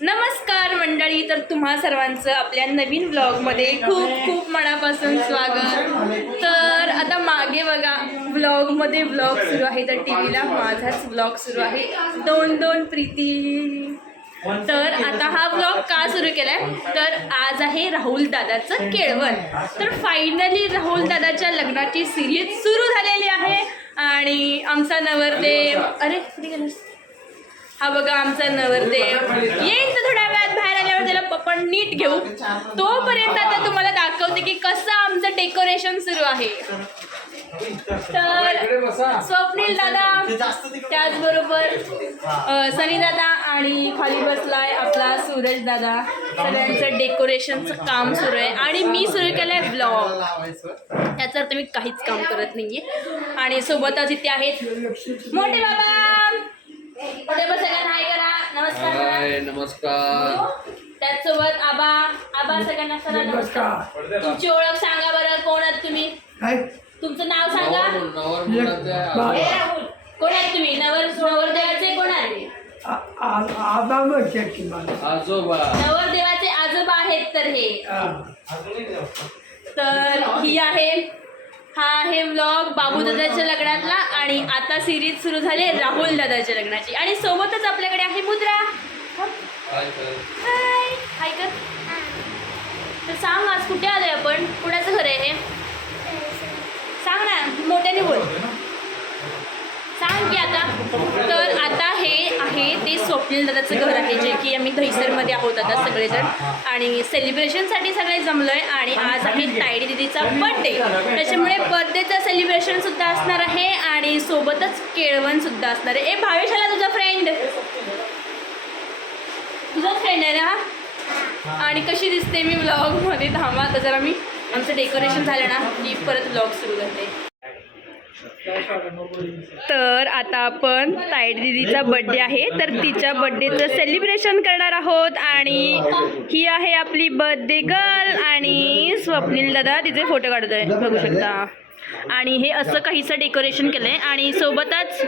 नमस्कार मंडळी, तर तुम्हा सर्वांचं आपल्या नवीन व्लॉगमध्ये खूप खूप मनापासून स्वागत। तर आता मागे बघा व्लॉगमध्ये व्लॉग सुरू आहे, तर टी व्हीला माझाच व्लॉग सुरू आहे, दोन दोन प्रीती। तर आता हा व्लॉग का सुरू केलाय, तर आज आहे राहुल दादाचं केळवण। तर फायनली राहुल दादाच्या लग्नाची सिरीज सुरू झालेली आहे आणि आमचा नवरदेव, अरे कुठे गेलास? हा बघा आमचा नवरदेव येईल तर थोड्या वेळात बाहेर आल्यावर त्याला आपण नीट घेऊ। तोपर्यंत आता तुम्हाला दाखवते की कसं आमचं डेकोरेशन सुरू आहे। तर स्वप्नील दादा, त्याचबरोबर सनी दादा आणि खाली बसलाय आपला सूरज दादा, सगळ्यांचं डेकोरेशनचं काम सुरू आहे आणि मी सुरू केलंय व्लॉग। याचा अर्थ मी काहीच काम करत नाहीये। आणि सोबतच इथे आहेत मोठे बाबा, पुढे बसायला हाय करा, नमस्कार करा। नमस्कार। त्याचसोबत आबा सगळ्यांना करा नमस्कार। तुमची ओळख सांगा बरं, कोण आहात तुम्ही? तुमचं नाव सांगा। राहुल, कोण आहेत तुम्ही? नवरदेवाचे कोण आहेत? आजोबा। नवरदेवाचे आजोबा आहेत तर हे। तर ही आहे, हा आहे व्लॉग बाबू दादाच्या लग्नातला आणि आता सिरीज सुरू झाली राहुल दादाच्या लग्नाची। आणि सोबतच आपल्याकडे आहे मुद्रा। हाय हाय कर। तर सांग आज कुठे आलोय आपण, कुणाचं घर आहे हे? सांग ना, मोठ्याने बोल, सांग की आता। तर आता हे आहे ते स्वप्नील दादाचं घर आहे, जे की आम्ही दहिसरमध्ये आहोत आता सगळेजण आणि सेलिब्रेशनसाठी सगळे जमलो आहे। आणि आज आहे तायडी दिदीचा बर्थडे, त्याच्यामुळे बर्थडेचं सेलिब्रेशनसुद्धा असणार आहे आणि सोबतच केळवणसुद्धा असणार आहे। ए भावेश आला तुझा फ्रेंड आहे ना? आणि कशी दिसते मी व्लॉगमध्ये? थांबा आता जरा मी, आमचं डेकोरेशन झालं ना की परत व्लॉग सुरू करते। तर आता आपण तायडी दीदीचा बर्थडे आहे, तर तिच्या बर्थडेचं सेलिब्रेशन करणार आहोत। आणि ही आहे आपली बर्थडे गर्ल आणि स्वप्नील दादा तिचे फोटो काढत आहे, बघू शकता। आणि हे असं काहीसं डेकोरेशन केलंय आणि सोबतच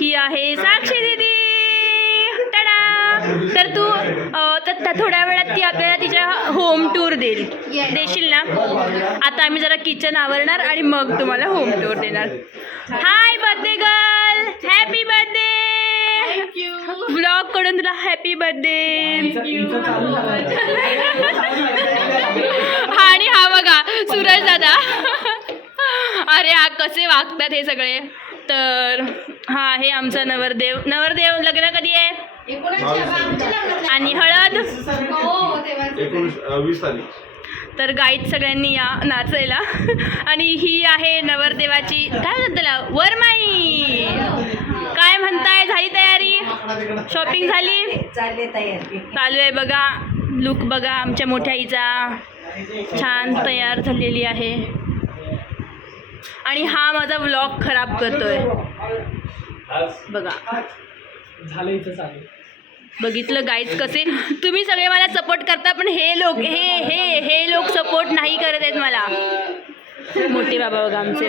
ही आहे साक्षी दीदी, टाडा। तर तू थोड्या वेळात ती आपल्याला तिच्या होम टूर देशील ना? आता आम्ही जरा किचन आवरणार आणि मग तुम्हाला होम टूर देणार। Hi birthday girl, happy birthday. Vlog कडून तुला हॅपी बर्थडे। आणि हा बघा सूरज दादा, अरे हा कसे वागतात हे सगळे। तर हा आहे आमचा नवरदेव। नवरदेव लग्न कधी आहे? आणि हळद 20 तारीख। तर गाईत सगळ्यांनी या नाचायला। आणि ही आहे नवरदेवाची काय म्हणतात त्याला, वरमाई। काय म्हणताय, झाली तयारी? शॉपिंग झाली? चालू आहे बघा, लुक बघा आमच्या मोठ्या आईचा, छान तयार झालेली आहे। आणि हा माझा व्लॉग खराब करतोय बघा। बघितलं गाईज कसे तुम्ही सगळे मला सपोर्ट करता, पण हे लोक सपोर्ट नाही करत आहेत मला। मोठे बाबा बघा आमचे,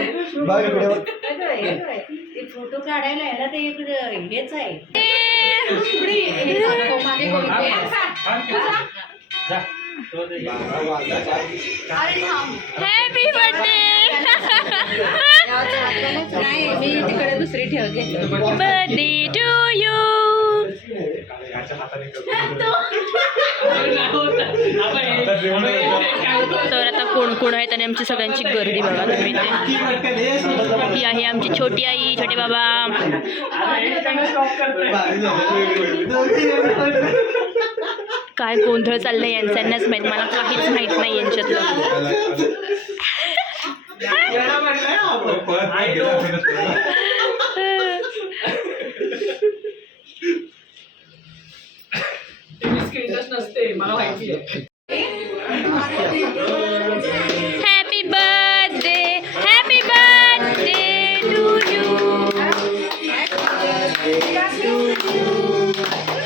फोटो काढायला आहे ना, ते हेच आहे। Happy birthday. नाही, मी तिकडे दुसरी ठेवते। Birthday to you. तर आता कोण कोण आहेत आणि आमची सगळ्यांची गर्दी बघा तुम्ही इथे। ही आहे आमची छोटी आई, छोटे बाबा। काय गोंधळ चाललंय यांच्यांनाच माहीत, मला काहीच माहीत नाही यांच्यातलं। Happy birthday, happy birthday to you,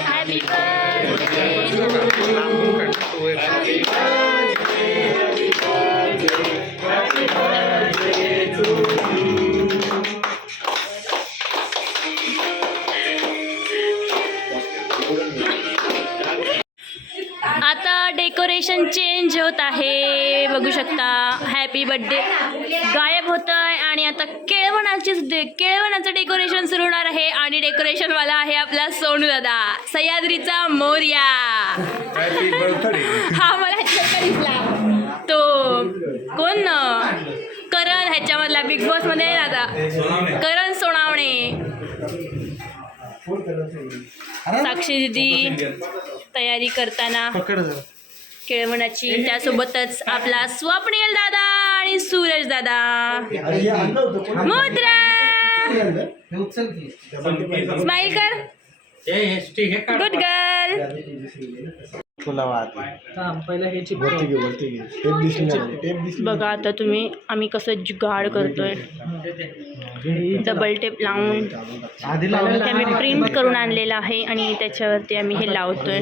happy birthday to you. आता डेकोरेशन चेंज होत आहे, बघू शकता. हॅपी बर्थडे गायब होत आहे आणि आता केळवणाचं डेकोरेशन सुरू होणार आहे. आणि डेकोरेशनवाला आहे आपला सोनू दादा, सह्याद्रीचा मोरया. हा मला दिसला तो कोण, करण, ह्याच्यामधला बिग बॉस मध्ये आहे आता, करण सोनावणे. साक्षी दिदी तयारी करताना केळवणाची, त्यासोबतच आपला स्वप्नील दादा आणि सूरज दादा. मुद्रा स्माइल कर, गुड गर्ल. बघा आता तुम्ही आम्ही कसं जुगाड करतोय, डबल टेप लावून ते आम्ही प्रिंट करून आणलेलं आहे आणि त्याच्यावरती आम्ही हे लावतोय.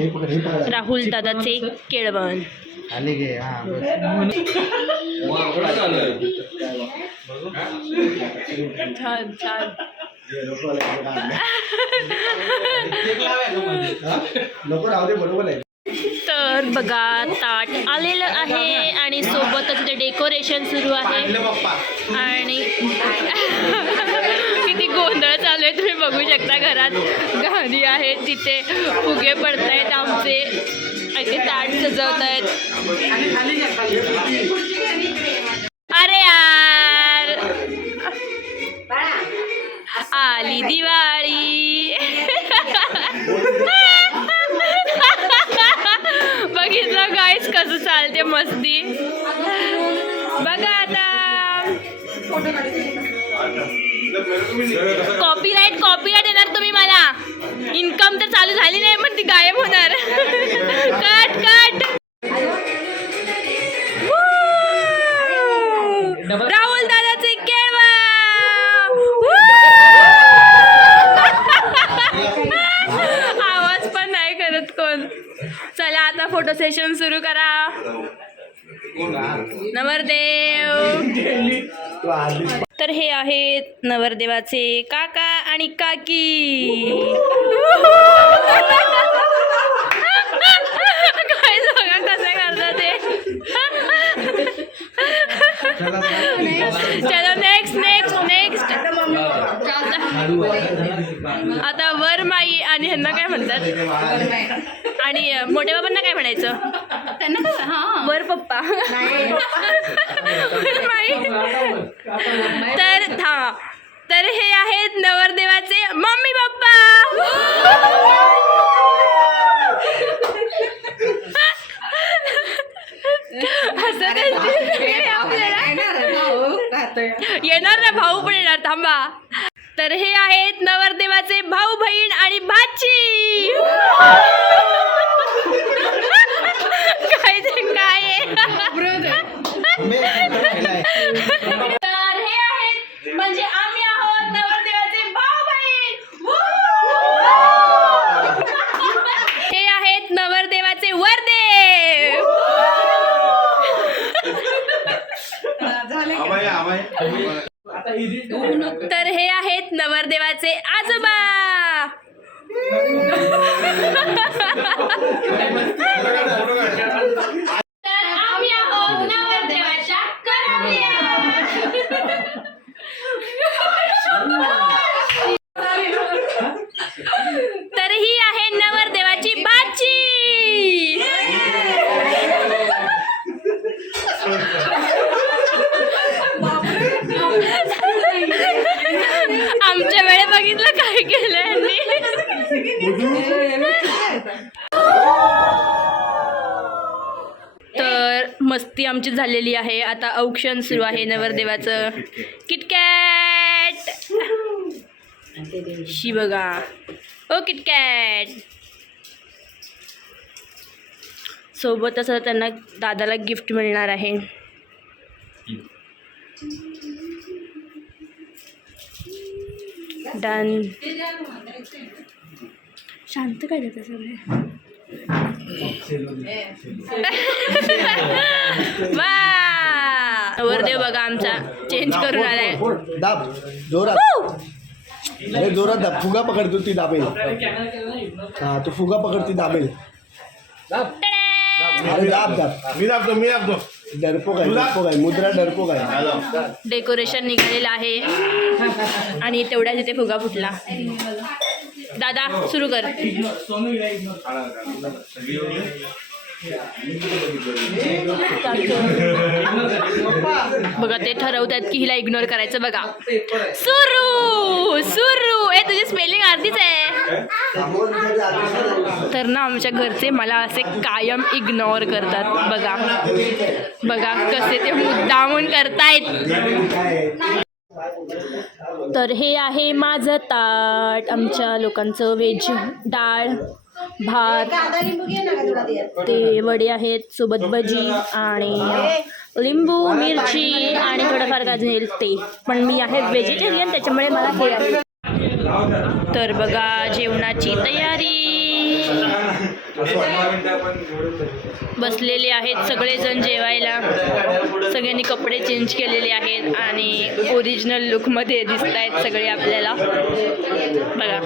राहुल दादाचे केळवण. छान छान. तर बघा ताट आलेलं आहे आणि सोबतच ते डेकोरेशन सुरू आहे आणि किती गोंधळ चालू आहे तुम्ही बघू शकता. घरात गाणी आहेत, तिथे फुगे पडत आहेत आमचे, ते ताट सजवत आहेत. अरे यार आली दिवाळी. बघितलं गाईस कसं चालते मस्ती. बघा आता कॉपीराईट येणार तुम्ही मला. इन्कम तर चालू झाली नाही पण ती गायब होणार. कट. राहुल दादाचे केळवा. आवाज पण नाही करत कोण. चला आता फोटो सेशन सुरू करा. नवरदेव. तर हे आहेत नवरदेवाचे काका आणि काकी. काय बघा कसं करतात ते. चलो नेक्स्ट. आता वरमाई आणि ह्यांना काय म्हणतात आणि मोठ्या बाबांना काय म्हणायचं त्यांना, वर पप्पा. तर हे आहेत नवरदेवाचे मम्मी पप्पा. येणार ना भाऊ पण येणार, थांबा. तर हे आहेत नवरदेवाचे भाऊ बहीण आणि भाची. काय तर हे आहेत म्हणजे आम्ही आहोत नवरदेवाचे भाऊ बहीण. हे आहेत नवरदेवाचे वरदेव. तर हे आहेत नवरदेवाचे आजोबा. तर आम्ही आहोत नवरदेवाच्या करवल्या. तर ही आहे नवरदेवाची बाची. आमच्या वेळे बघितलं काय केलं यांनी. तर मस्ती आमची झालेली आहे. आता औक्षण सुरू आहे नवरदेवाचं. किटकॅट शी बघा. ओ किटकॅट. सोबतच त्यांना दादाला गिफ्ट मिळणार आहे. डन. शांत काय देतं सगळे. वा वरदेव बघा आमचा चेंज करून आलाय. दाब जोरात. अरे जोरात दाब. फुगा पकडतो ती दाबेल. हा तो फुगा पकडती दाबेल. अरे दाब दाब मी दाबतो डरपोक आहे मुद्रा डरपोक आहे. डेकोरेशन निघालेलं आहे आणि तेवढ्या तिथे फुगा फुटला. दादा सुरू कर. बघा ते ठरवतात की हिला इग्नोर करायचं. बघा सुरू सुरू ए तुझी स्पेलिंग अर्धीच आहे. तर ना आमच्या घरचे मला असे कायम इग्नोर करतात. बघा बघा कसे ते मुद्दामून करतायत. तर हे आहे माझं ताट. आमच्या लोकांचं व्हेज डाळ भात ते वडे आहेत सोबत भजी आणि लिंबू मिरची आणि थोडंफार गाजर ते. पण मी आहे व्हेजिटेरियन त्याच्यामुळे मला हे आहे. तर बघा जेवणाची तयारी. बसलेले आहेत सगळेजण जेवायला. सगळ्यांनी कपडे चेंज केलेले आहेत आणि ओरिजिनल लुकमध्ये दिसत आहेत सगळे आपल्याला. बघा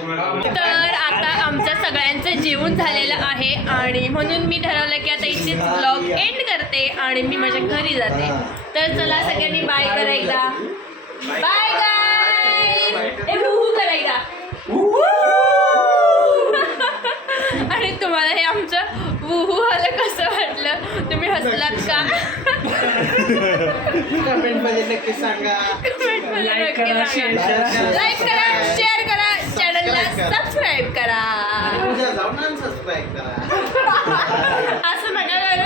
तर आता आमचं सगळ्यांचं जेवण झालेलं आहे आणि म्हणून मी ठरवलं की आता इथेच ब्लॉग एंड करते आणि मी माझ्या घरी जाते. तर चला सगळ्यांनी बाय करा एकदा. बाय गाय करायला. आणि तुम्हाला हे आमचं वुहू आलं कसं वाटलं? तुम्ही हसलात का? कमेंटमध्ये नक्की सांगा. लाईक करा शेअर करा चॅनलला सबस्क्राईब करा. उद्या जाऊन सबस्क्राईब करा. असं म्हणाल.